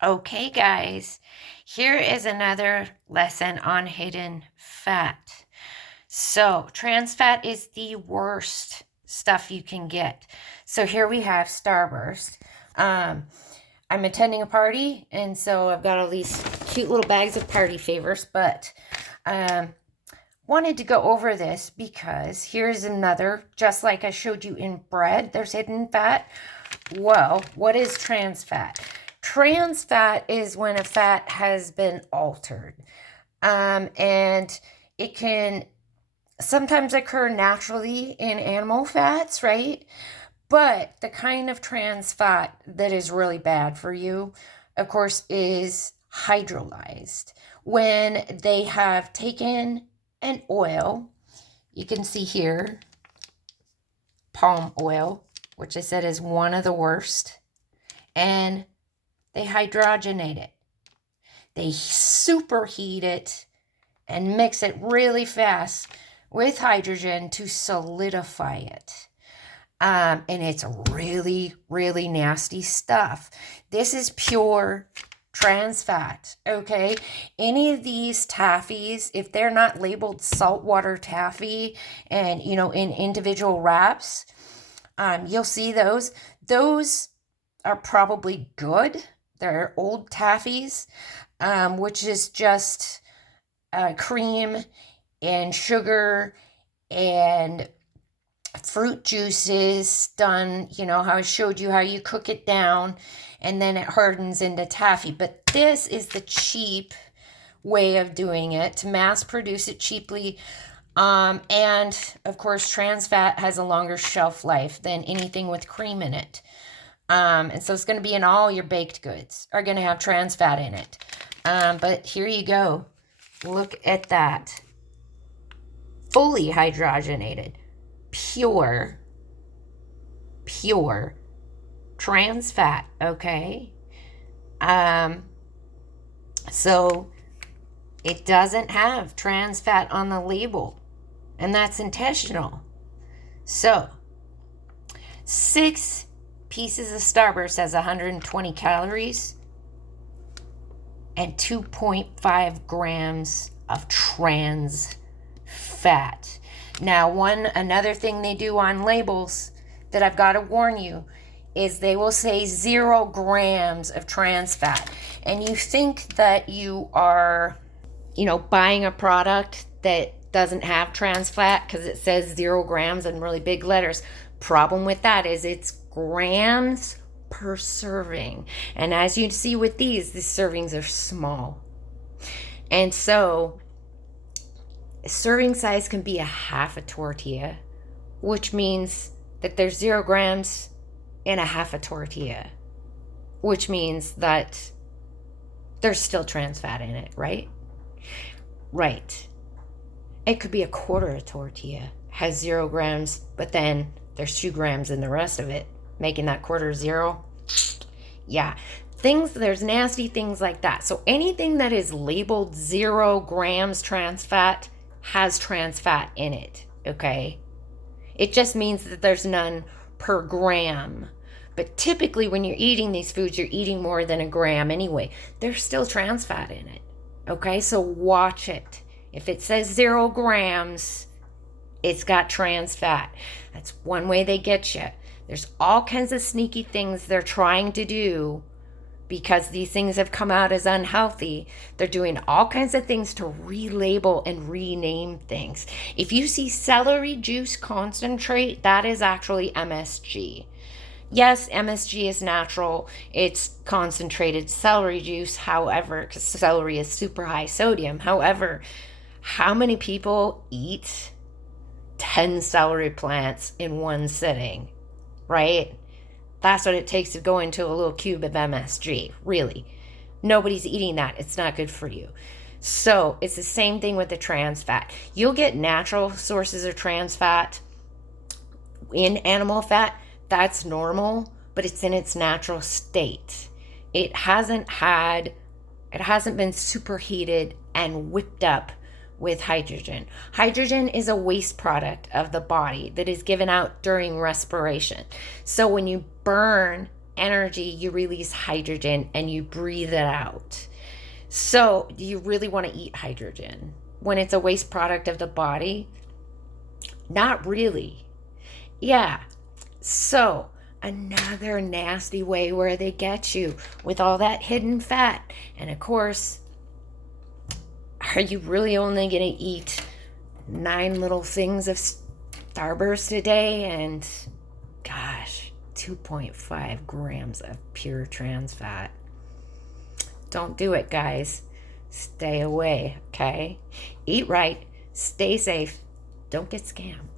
Okay, guys, here is another lesson on hidden fat. So, trans fat is the worst stuff you can get. So, here we have Starburst. I'm attending a party, and so I've got all these cute little bags of party favors, but wanted to go over this because here's another, just like I showed you in bread, there's hidden fat. Well, what is trans fat? Trans fat is when a fat has been altered. And it can sometimes occur naturally in animal fats, right? But the kind of trans fat that is really bad for you, of course, is hydrolyzed. When they have taken an oil, you can see here, palm oil, which I said is one of the worst, and they hydrogenate it. They superheat it and mix it really fast with hydrogen to solidify it. And it's really, really nasty stuff. This is pure trans fat, okay? Any of these taffies, if they're not labeled saltwater taffy and, in individual wraps, you'll see those. Those are probably good. They're old taffies, which is just cream and sugar and fruit juices done, how I showed you how you cook it down and then it hardens into taffy. But this is the cheap way of doing it to mass produce it cheaply. And of course, trans fat has a longer shelf life than anything with cream in it. And so it's going to be in all your baked goods are going to have trans fat in it. But here you go. Look at that. Fully hydrogenated. Pure trans fat, okay? So it doesn't have trans fat on the label, and that's intentional. So 6 pieces of Starburst has 120 calories and 2.5 grams of trans fat. Now, another thing they do on labels that I've got to warn you is they will say 0 grams of trans fat. And you think that you are, buying a product that doesn't have trans fat because it says 0 grams in really big letters. Problem with that is it's grams per serving. And as you see with these servings are small. And so serving size can be a half a tortilla, which means that there's 0 grams in a half a tortilla, which means that there's still trans fat in it, right? Right. It could be a quarter a tortilla, has 0 grams, but then there's 2 grams in the rest of it, making that quarter 0. Yeah. There's nasty things like that. So anything that is labeled 0 grams trans fat has trans fat in it, okay? It just means that there's none per gram. But typically when you're eating these foods, you're eating more than a gram anyway. There's still trans fat in it, okay? So watch it. If it says 0 grams, it's got trans fat. That's one way they get you. There's all kinds of sneaky things they're trying to do because these things have come out as unhealthy. They're doing all kinds of things to relabel and rename things. If you see celery juice concentrate, that is actually MSG. Yes, MSG is natural. It's concentrated celery juice. However, because celery is super high sodium. However, how many people eat 10 celery plants in one sitting, right? That's what it takes to go into a little cube of MSG, really. Nobody's eating that. It's not good for you. So it's the same thing with the trans fat. You'll get natural sources of trans fat in animal fat. That's normal, but it's in its natural state. It hasn't been superheated and whipped up with hydrogen. Hydrogen is a waste product of the body that is given out during respiration. So when you burn energy, you release hydrogen and you breathe it out. So, do you really want to eat hydrogen when it's a waste product of the body? Not really. Yeah. So, another nasty way where they get you with all that hidden fat. And of course, are you really only going to eat 9 little things of Starburst a day? And gosh, 2.5 grams of pure trans fat. Don't do it, guys. Stay away, okay? Eat right, stay safe, don't get scammed.